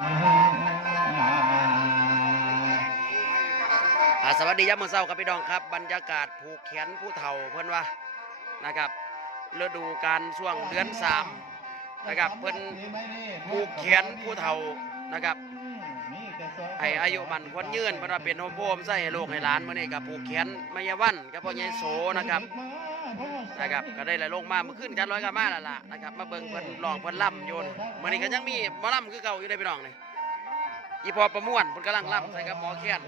อ่าสวัสดียามมื้อเช้าครับพี่น้องครับ บรรยากาศผูกแขนผู้เฒ่าเพิ่นว่านะครับฤดูการช่วงเดือนสามนะครับเพิ่นผูกแขนผู้เฒ่านะครับให้อายุมันควรยืนเพิ่นว่าเป็นโฮมโฮมใส่ให้ลูกให้หลานมื้อนี้ก็ผูกแขนมายาวันกับพ่อใหญ่โสนะครับ นะครับก็ได้หลายลงมาเมื่อคืนกันร้อยกันมาแล้วล่ะนะครับมาเบิ่งเพิ่นร้องเพิ่นล่ำอยู่มื้อนี้ก็ยังมีหมอล่ำคือเก่าอยู่ได้พี่น้องนี่อีพอประมวลเพิ่นกำลังล่ำใส่กับหมอแค้น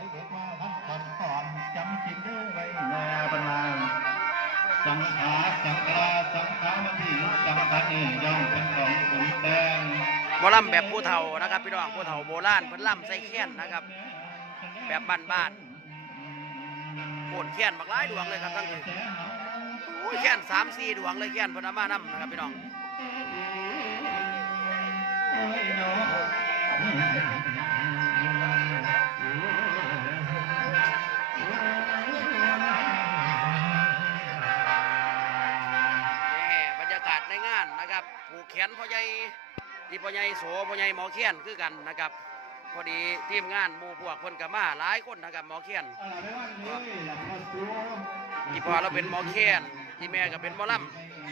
สังขาสังฆาสังฆามันที่สังฆานี่ย่อมเป็นของขุนแดงหมอลำแบบผู้เฒ่านะครับพี่น้องผู้เฒ่าโบราณเพิ่นล่ำใส่แค้นนะครับ แบบบ้านๆโอนแค้นบักหลายดวงเลยครับทั้งที อ้ยแค้นสามสี่ดวงเลยแค้นพนามานำนะครับพี่น้องโอ้ยเนาะนี่บรรยากาศในงานนะครับ ผูกแขนพ่อใหญ่ที่พ่อใหญ่โสพ่อใหญ่หมอเขียนคือกันนะครับพอดีทีมงานหมู่พวกคนกับมาหลายคนนะครับหมอเขียนที่พอเราเป็นหมอเขียน ที่แม่ก็เป็นหมอล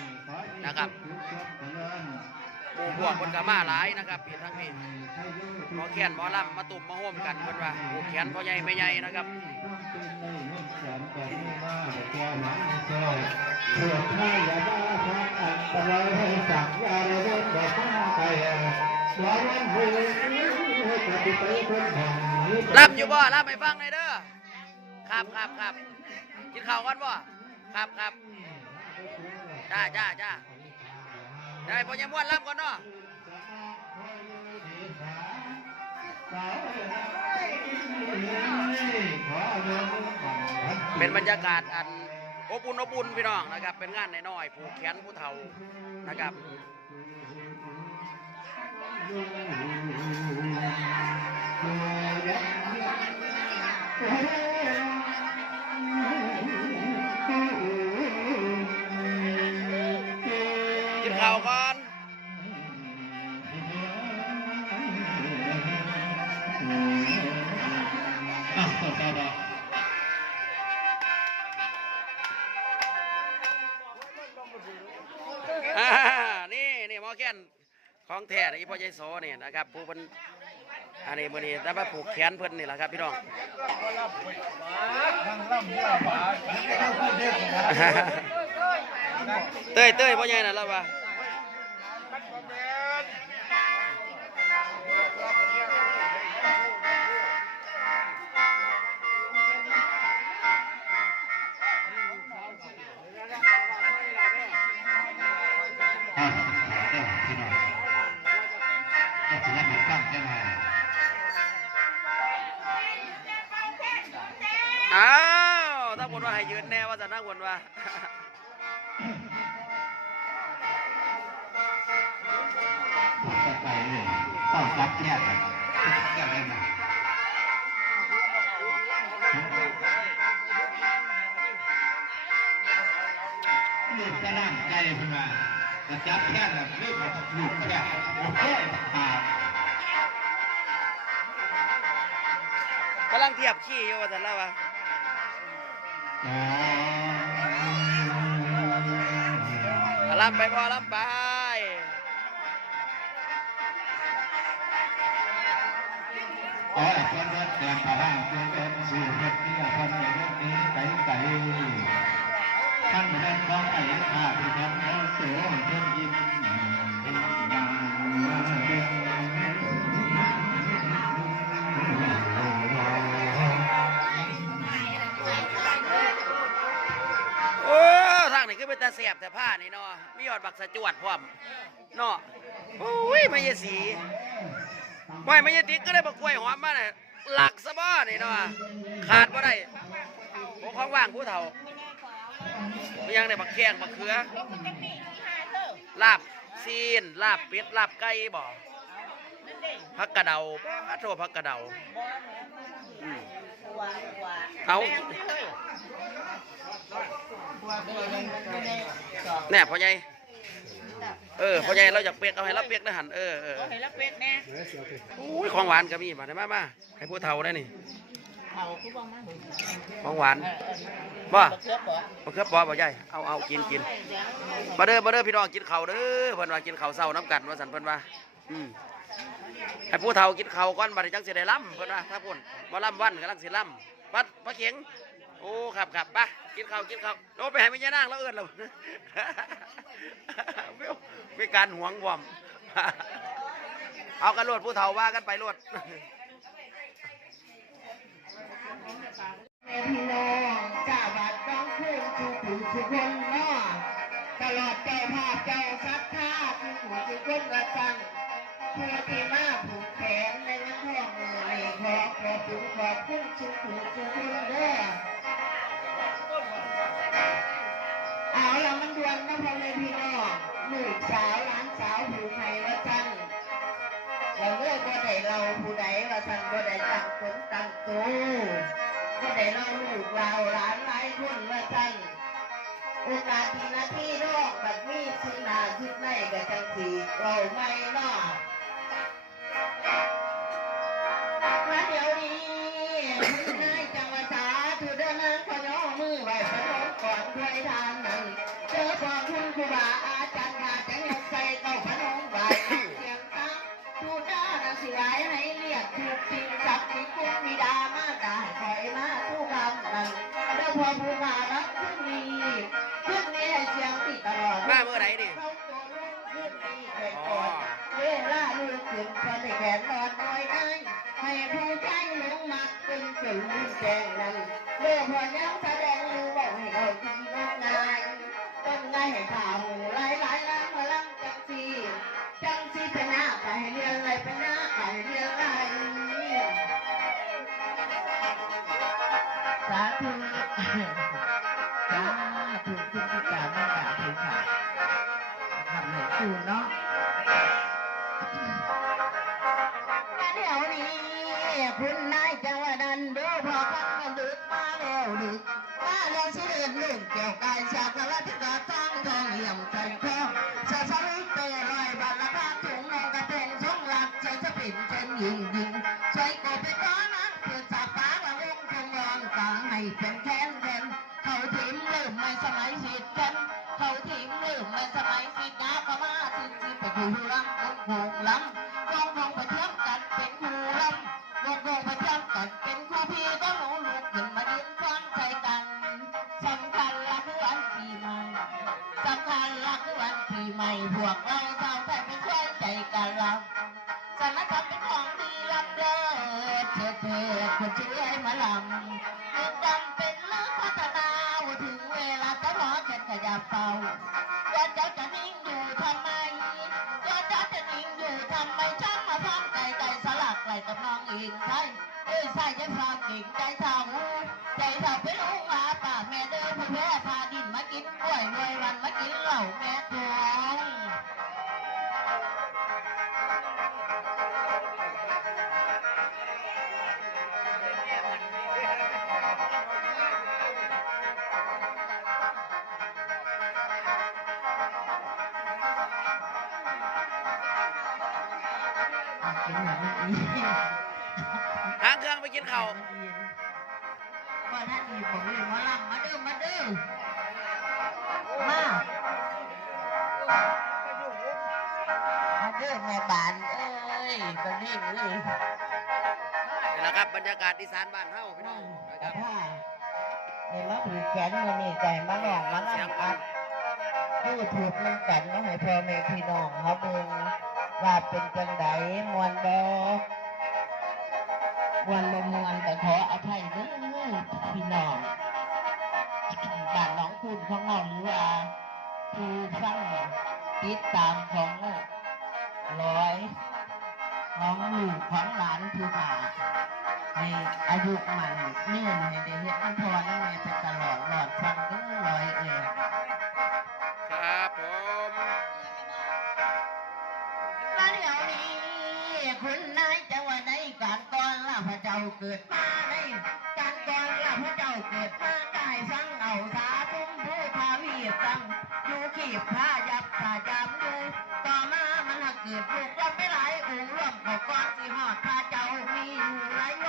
ำนะครับหมู่พวกคนกับมาหลายนะครับพี่ทั้งพี่หมอเขียนหมอลำมมาตุ่มมาโฮมกันเพิ่นว่าผูกแขนพ่อใหญ่ไม่ใหญ่นะครับรับอยู่บ่รับให้ฟังหน่อยเด้อครับครับครับกินข้าวกันบ่ครับครับ จ้าจ้าจ้าได้พอใหญ่ม้วนรับก่อนเนาะเป็นบรรยากาศอันอบอุ่นอบอุ่นพี่น้องนะครับ เป็นงานน้อยๆผูกแขนผู้เฒ่านะครับ กินข้าวก่อนอะต่อต่อต่ออ่านี่นี่หมอแค้นของแท้นี่อีพ่อใหญ่โสนี่นะครับผู้เป็นอันนี้มื้อนี้แต่ว่าผูกแขนเพิ่นนี่แหละครับพี่น้อง เต้ยเต้ยพ่อใหญ่น่ะแล้วว่าอะเดี๋ยวพี่น้องก็ถือว่าเป็นตั้งแค่ไหนอ้าวถ้าบนว่าให้ยืนแน่ว่าจะนั่งบนว่า ไปเลยต้องรับแยกกันแยกกันนะลูกจะนั่งใจขึ้นมาแต่จับแค่แบบเรื่องของลูกแค่โอ้โหขาดกำลังเทียบขี้อยู่ว่าจะแล้วว่าอ๋อลำไปพอลำไป อ๋อเพื่อนรถเดินผ่านเดินเป็นสู่รถที่คนในรถนี้ไกลไกลท่านนั้นมองไปข้าที่ทำให้เสือเพื่อนยิ้มโอ้ทางนี้คือเป็นตาเสียบแต่ผ้านี่เนาะมียอดบักสะจวดพร้อมเนาะโอ้ยไม่ยสี ไม่ไม่ยติ๊กก็ได้บักกล้วยหอมมาเนี่ยหลักซะบ้านี่เนาะขาดบ่ได้ผมของว่างผู้เฒ่าไม่ยังได้บักแข้งบักเขือ ลาบซีน ลาบเป็ด ลาบไก่บ่พักกระเดาป้าโทพักกระเดาเอาแน่พ่อใหญ่ เออพ่อใหญ่เราอยากเปียกเอาให้เราเปียกนะหันเออเออก็ให้รับเป็ดแน่อุ้ยของหวานก็มีมาได้มามาให้ผู้เฒ่าได้นี่เอาคือบ่มาของหวานเออเออบ่บักเขือบ่มาเครือปอบ่ใหญ่เอาเอากินกินมาเด้อมาเด้อพี่น้องกินข้าวเด้อเพิ่นว่ากินข้าวเช้าน้ำกันว่าสันเพิ่นว่าอืมให้ผู้เฒ่ากินข้าวก่อนบัดนี้จังสิได้ล่ำเพิ่นว่าถ้าพุ่นบ่ล่ำวันกำลังสิล่ำปัดปลาเข็งโอ้ครับครับไปกินข้าวกินข้าวโน้ไปให้แม่ยานางแล้วเอิ้นแล้วมีการหวงวอมเอากันโลดผู้เฒ่าว่ากันไปโลดแม่พี่น้องจ้าบัดต้องคืนทุกผู้ทุกคนเนาะตลอดเจ้าภาพเจ้าศรัทธาทุกผู้ทุกคนละจังเพื่อที่มาผูกแขนในน้ำท่องมือเลยขอขอบคุณขอบคุณทุกผู้ทุกคนเด้อันดวนะพ่อแม่พี่น้องลูกสาวหลานสาวผู้ให้ละจังเราเลือกบ่ได้เราผู้ใดว่าสั่นบ่ได้ตั้งคนตั้งตัวบ่ได้เราลูกเราหลานหลายคนว่าสั่นโอกาสที่นาที่รอกบัดมีสิ่งนาสิ่งในก็จังสีเราไม่นอก เคุณนายจังหวัดนันดูพอพักมาดึกมาแล้วดึกมาแล้วสิเดินเรื่องเกี่ยวกายชาคละที่กาตั้งทองเหลี่ยมใจคอชาชาลิเตอลอยบัลละพาถุงนองกระเพงช่องหลักใจจะปิ่นเช่นยิงยิงใจกบไปก้อนนั้นคือจับปากละวงคงรองกลางให้เป็นแค่ ใกินแบบนี้หางเครื่องไปกินข้าวว่าท่านมีผมเลยมาลำมาเด้อมาเด้อมามาเด้อแม่บ้านเอ้ยก็นี่เลยนี่แหละครับบรรยากาศอีสานบ้านเฮาพี่น้องนะครับบผ้านี่มาถือแขนมือนี่ใจมาหลอกมาลำอัดคือถูกมันกันเนาให้พ่อแม่พี่น้องเขาเบิ่ง ว่าเป็นจังไดมวนบ่มวนบ่มวนแต่ขออภัยเด้อพี่น้องบ้านหนองคูนของเราหรือว่าผู้ฟังติดตามของร้อยของลูกของหลานผู้ขาให้อายุมันเนื่อนให้ได้เห็นอันพอนั่ไงไปตลอดหลอดฟังก็ร้อยเอง คุณนายจะว่าในการตอนลาพระเจ้าเกิดมาในการตอนลาพระเจ้าเกิดมาได้สังเอาสาทุ่มผู้พาวีสังอยู่ขีบผ้ายับผ้ายามดูต่อมามันเกิดลูกก็ไม่หลายอู่ร่วมกับก้อนสีหอดพระเจ้ามีอยู่หล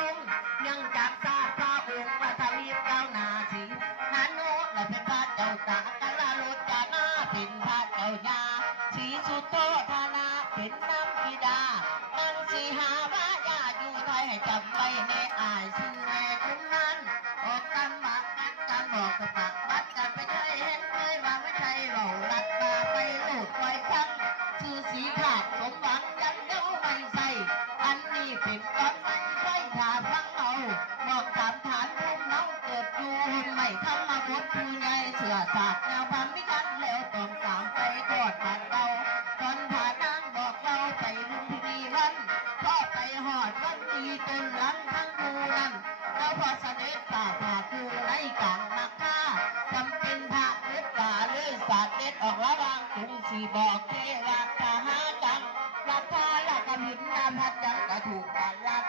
ตึงลังทั้งมืวลเราพอเสด็จป่าผ่าคือไรกางมาฆ่าจำเป็นพระเล็ดป่าเลือยสาดเล็ดออกระวังถึงสี่บอกเทวาตาหาจังราคาละกระหินนาพัดจังกระถูกกันลัน